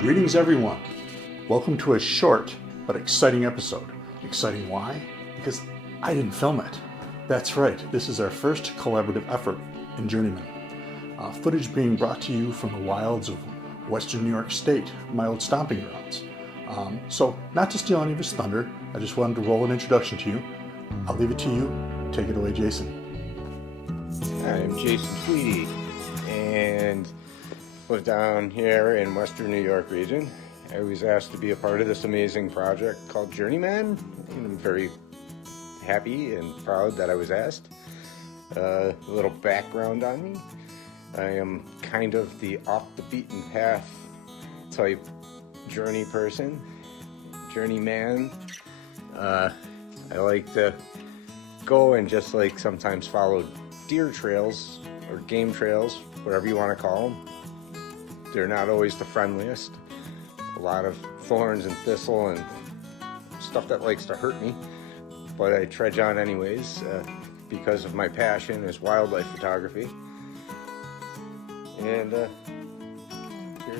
Greetings everyone. Welcome to a short but exciting episode. Exciting why? Because I didn't film it. That's right, this is our first collaborative effort in JourneyMan. Footage being brought to you from the wilds of Western New York State, my old stomping grounds. So not to steal any of his thunder, I just wanted to roll an introduction to you. I'll leave it to you. Take it away, Jason. I'm Jason Tweedy and live down here in Western New York region. I was asked to be a part of this amazing project called JourneyMan, and I'm very happy and proud that I was asked. A little background on me. I am kind of the off the beaten path type journey person, journeyman. I like to go and just like sometimes follow deer trails or game trails, whatever you want to call them. They're not always the friendliest. A lot of thorns and thistle and stuff that likes to hurt me, but I trudge on anyways because of my passion is wildlife photography. And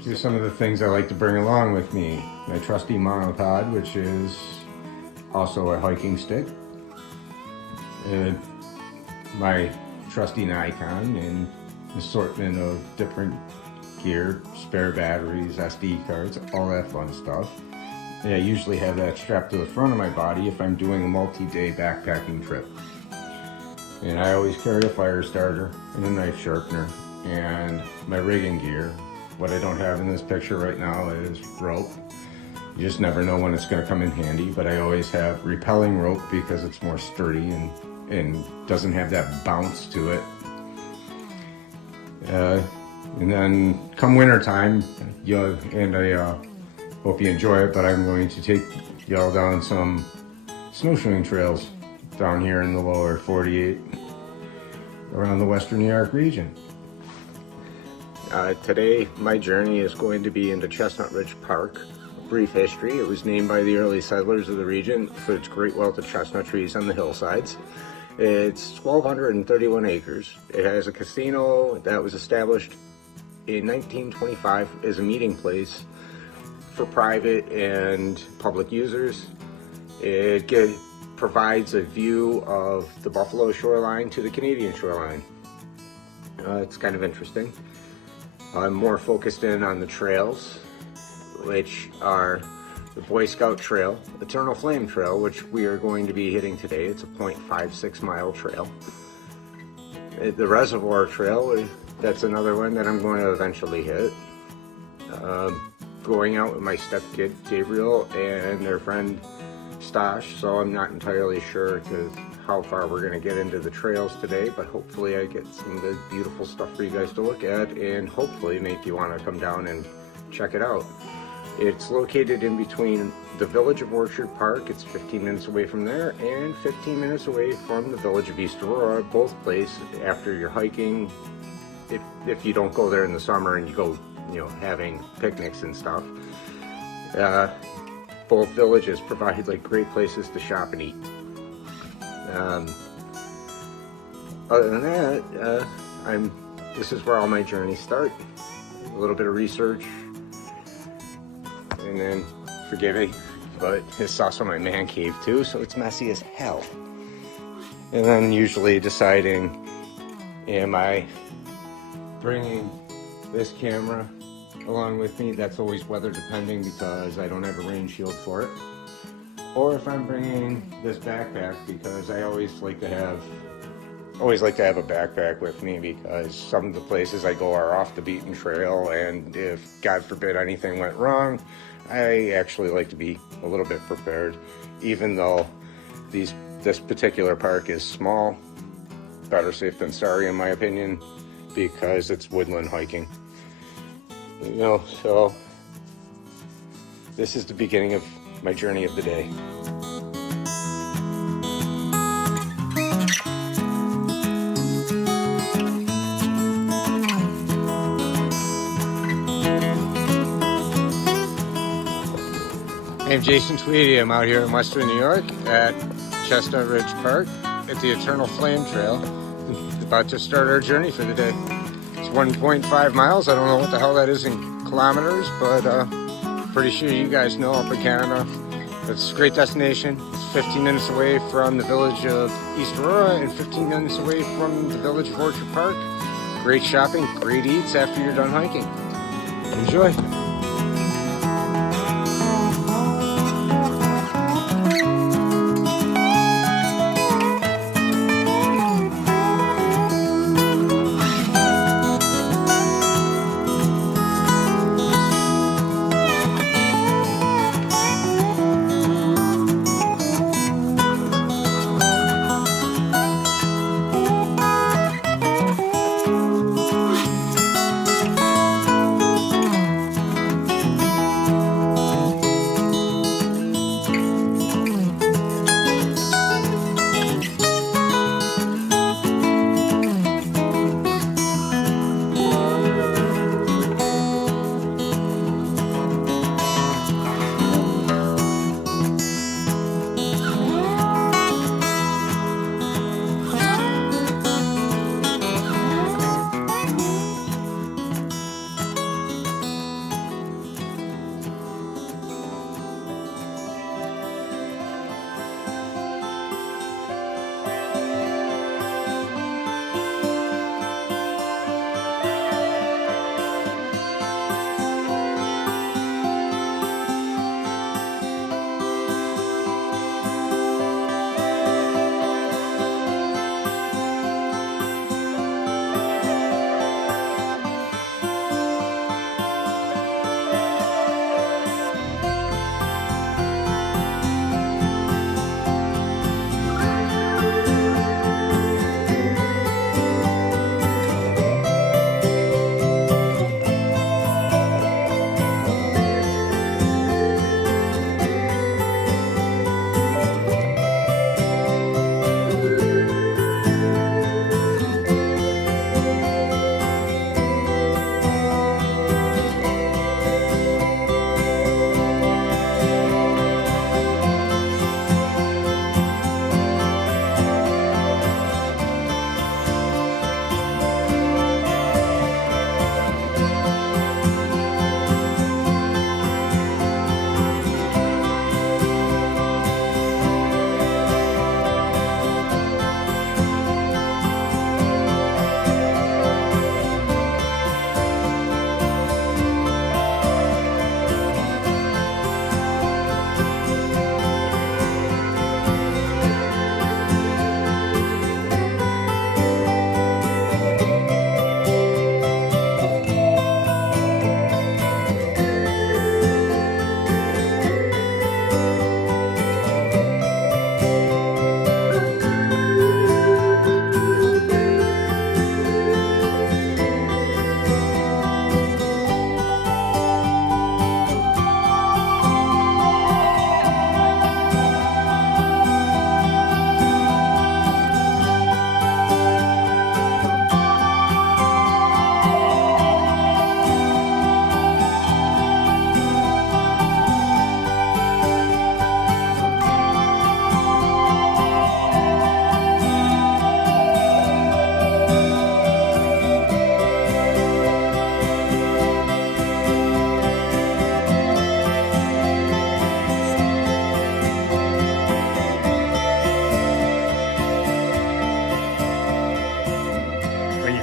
here's some of the things I like to bring along with me. My trusty monopod, which is also a hiking stick. My trusty Nikon and assortment of different gear, spare batteries, SD cards, all that fun stuff. And I usually have that strapped to the front of my body if I'm doing a multi-day backpacking trip. And I always carry a fire starter and a knife sharpener and my rigging gear. What I don't have in this picture right now is rope. You just never know when it's going to come in handy, but I always have repelling rope because it's more sturdy and doesn't have that bounce to it. And then come winter time, and I hope you enjoy it, but I'm going to take y'all down some snowshoeing trails down here in the lower 48 around the Western New York region. Today my journey is going to be into Chestnut Ridge Park. A brief history: it was named by the early settlers of the region for its great wealth of chestnut trees on the hillsides. It's 1,231 acres. It has a casino that was established in 1925 as a meeting place for private and public users. It provides a view of the Buffalo shoreline to the Canadian shoreline. It's kind of interesting. I'm more focused in on the trails, which are the Boy Scout Trail, Eternal Flame Trail, which we are going to be hitting today. It's a 0.56 mile trail. The Reservoir Trail, that's another one that I'm going to eventually hit. Going out with my stepkid Gabriel and their friend Stosh, so I'm not entirely sure how far we're going to get into the trails today, but hopefully I get some good beautiful stuff for you guys to look at and hopefully make you want to come down and check it out. It's located in between the village of Orchard Park, it's 15 minutes away from there, and 15 minutes away from the village of East Aurora, both places after you're hiking. If you don't go there in the summer and you go, having picnics and stuff. Both villages provide like great places to shop and eat. Other than that, this is where all my journeys start. A little bit of research, and then forgive me, but it's also my man cave too, so it's messy as hell. And then usually deciding, am I bringing this camera along with me? That's always weather depending because I don't have a rain shield for it. Or if I'm bringing this backpack, because I always like to have a backpack with me because some of the places I go are off the beaten trail, and if God forbid anything went wrong, I actually like to be a little bit prepared. Even though this particular park is small, better safe than sorry in my opinion, because it's woodland hiking. So this is the beginning of my journey of the day. I'm Jason Tweedy. I'm out here in Western New York at Chestnut Ridge Park at the Eternal Flame Trail. About to start our journey for the day. It's 1.5 miles. I don't know what the hell that is in kilometers, but Pretty sure you guys know up in Canada. It's a great destination. It's 15 minutes away from the village of East Aurora and 15 minutes away from the village of Orchard Park. Great shopping, great eats after you're done hiking. Enjoy.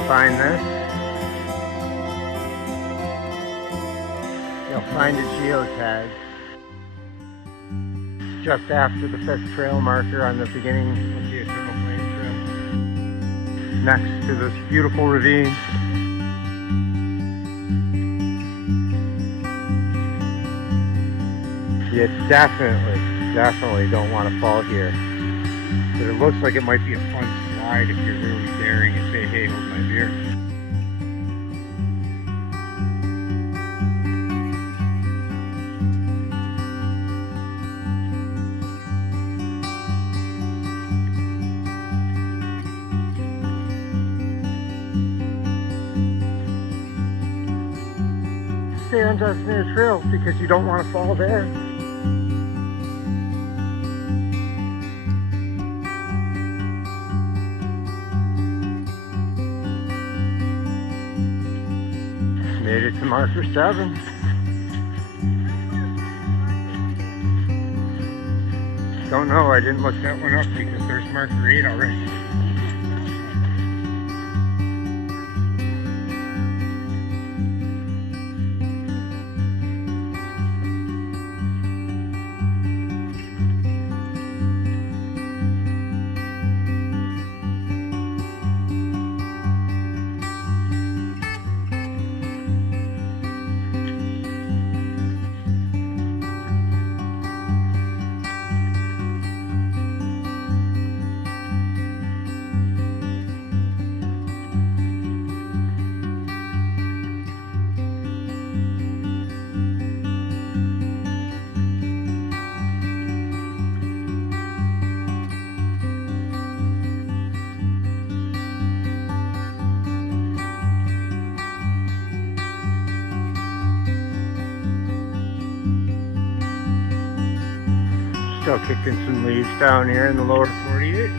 Find this, you'll find a geotag just after the fifth trail marker on the beginning of the Eternal Flame Trail, next to this beautiful ravine. You definitely don't want to fall here, but it looks like it might be a fun slide if you're really daring and say, hey, hold my beer. Stay on designated trails because you don't want to fall there. Made it to marker 7. Don't know, I didn't look that one up because there's marker 8 already. Still kicking some leaves down here in the lower 48.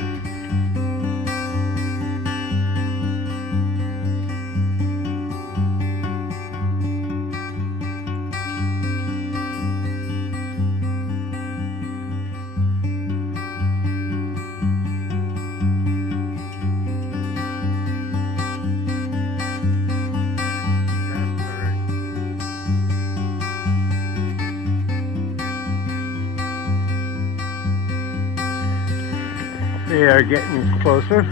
They are getting closer.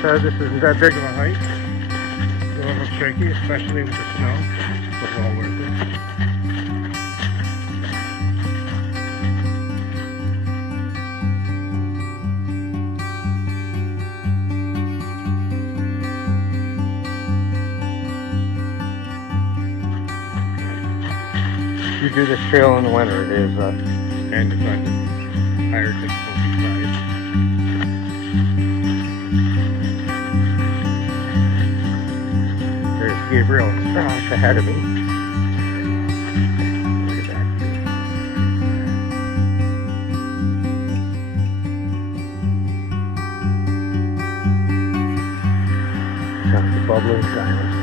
So this isn't that big of a hike. It's a little tricky, especially with the snow, but well worth it. If you do this trail in the winter, it is kind of fun. Higher difficulty ride. There's Gabriel Sprosh ahead of me. Look at that. Sounds the bubbling silence.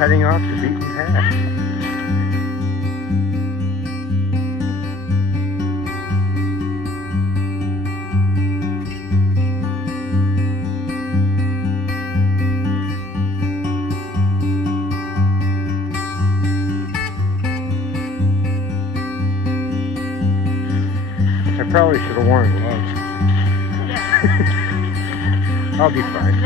Heading off the beaten path. I probably should have worn gloves. I'll be fine.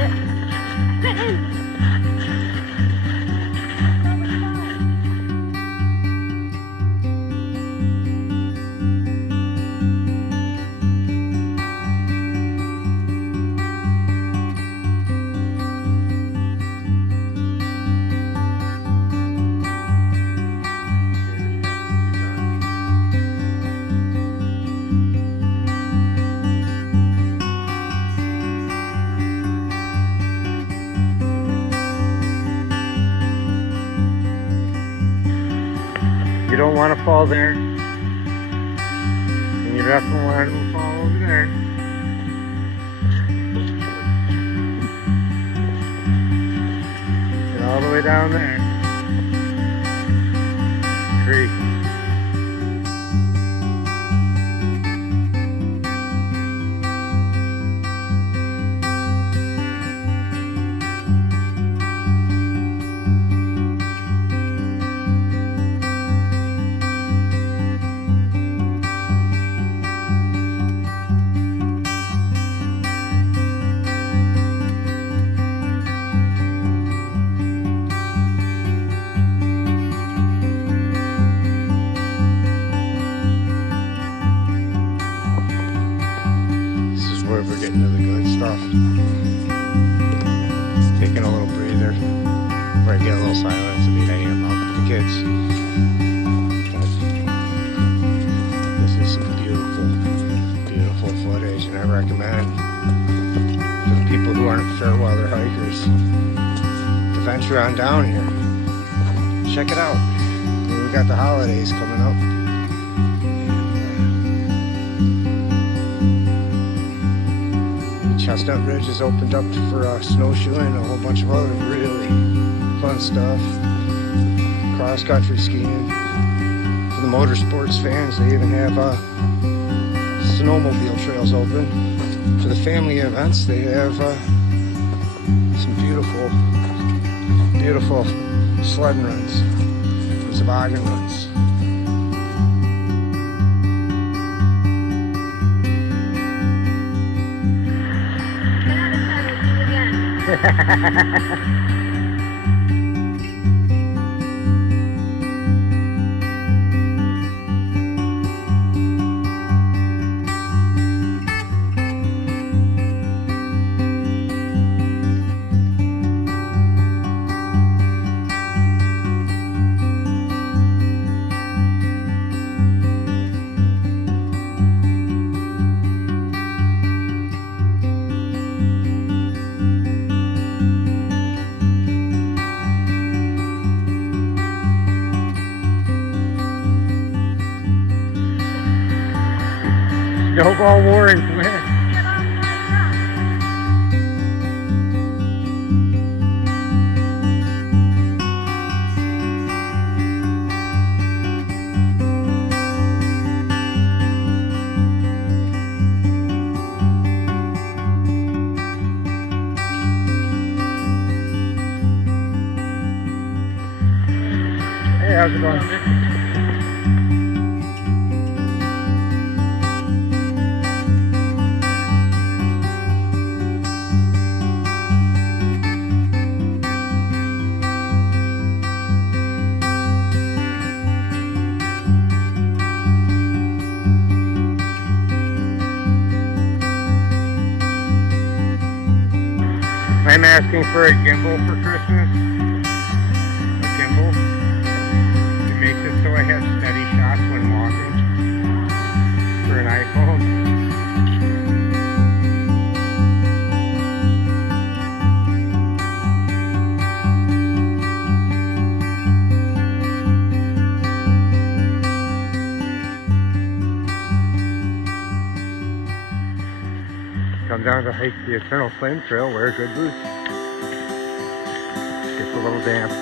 You don't want to fall there, and you definitely want to fall over there. Get all the way down there. Creek. total silence. I mean, I am out with the kids. But this is some beautiful, beautiful footage, and I recommend for the people who aren't fair weather hikers to venture on down here. Check it out. We got the holidays coming up. Chestnut Ridge is opened up for snowshoeing and a whole bunch of other really fun stuff. Cross-country skiing. For the motorsports fans, they even have snowmobile trails open. For the family events, they have some beautiful, beautiful sledding runs and toboggan runs. Snowball Warren win. Hey, how's it going? I'm asking for a gimbal for Christmas. A gimbal. It makes it so I have steady shots when walking. For an iPhone. Come down to hike the Eternal Flame Trail, wear good boots. Gets a little damp.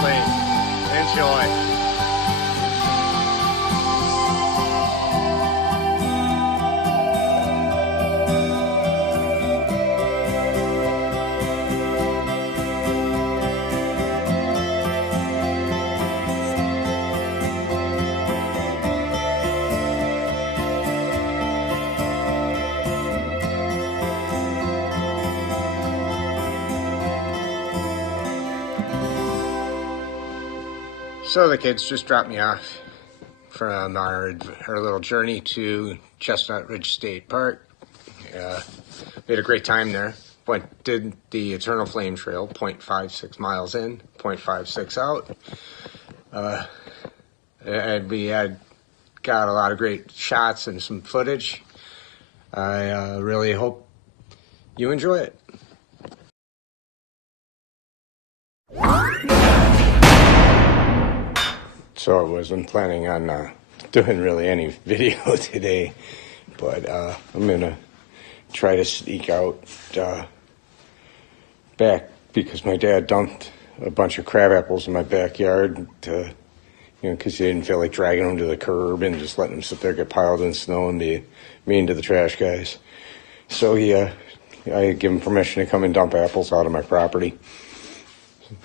flames. Enjoy. So the kids just dropped me off from our little journey to Chestnut Ridge State Park. We had a great time there. Did the Eternal Flame Trail, 0.56 miles in, 0.56 out. And we got a lot of great shots and some footage. I really hope you enjoy it. So I wasn't planning on doing really any video today, but I'm gonna try to sneak out back because my dad dumped a bunch of crab apples in my backyard to, because he didn't feel like dragging them to the curb and just letting them sit there, get piled in snow and be mean to the trash guys. So I give him permission to come and dump apples out of my property.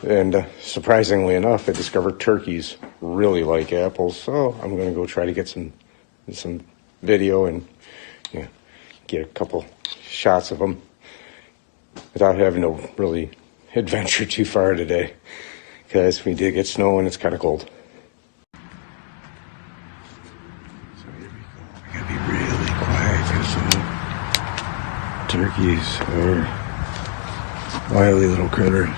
And surprisingly enough, I discovered turkeys really like apples, so I'm going to go try to get some video and get a couple shots of them without having to really adventure too far today, because we did get snow and it's kind of cold. So here we go. I got to be really quiet because turkeys are wily little critters.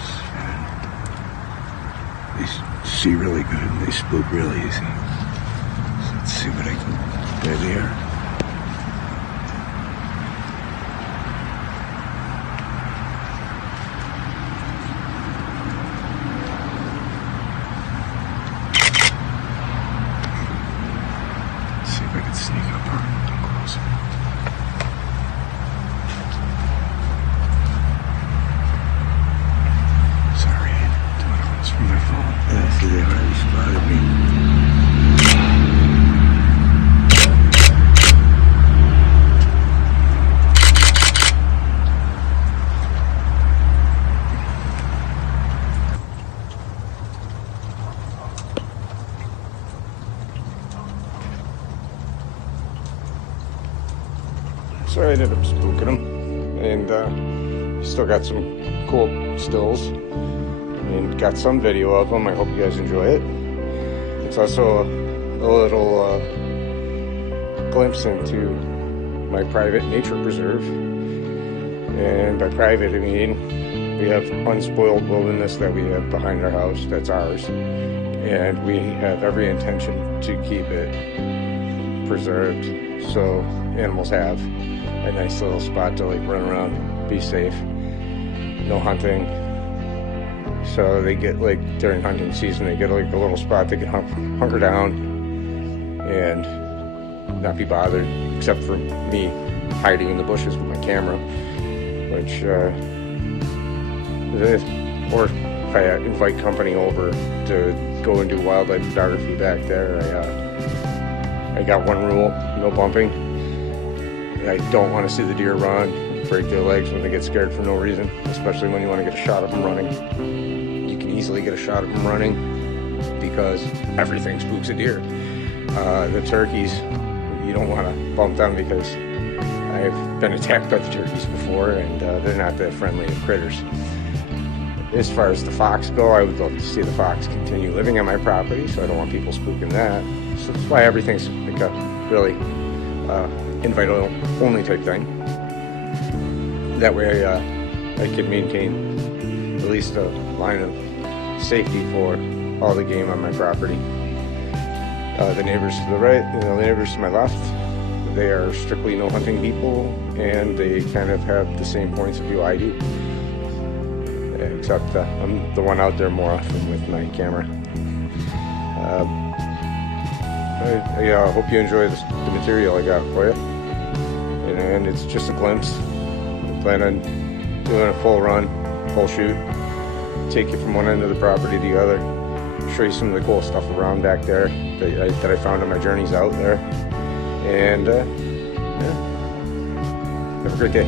They see really good and they spook really easy. So let's see what I can. There they are. Let's see if I can sneak up on them closer. Sorry, doing all this from my phone. Yeah, see, they already spotted me. So I ended up spooking them, and still got some cool stills. And got some video of them. I hope you guys enjoy it. It's also a little glimpse into my private nature preserve. And by private, I mean we have unspoiled wilderness that we have behind our house. That's ours. And we have every intention to keep it preserved so animals have a nice little spot to like run around, be safe, no hunting. So they get like during hunting season, they get like a little spot they can hunker down and not be bothered, except for me hiding in the bushes with my camera, which, or if I invite company over to go and do wildlife photography back there, I got one rule: no bumping. I don't want to see the deer run, break their legs when they get scared for no reason, especially when you want to get a shot of them running. You can easily get a shot of them running because everything spooks a deer. The turkeys, you don't want to bump them because I've been attacked by the turkeys before, and they're not that friendly of critters. As far as the fox go, I would love to see the fox continue living on my property, so I don't want people spooking that. So that's why everything's like a really invite-only type thing. That way I can maintain at least a line of safety for all the game on my property. The neighbors to the right, the neighbors to my left, they are strictly no hunting people, and they kind of have the same points of view I do. Except I'm the one out there more often with my camera. I hope you enjoy the material I got for you. And it's just a glimpse. I plan on doing a full run, full shoot, take you from one end of the property to the other. show you some of the cool stuff around back there that I found on my journeys out there. And yeah, have a great day.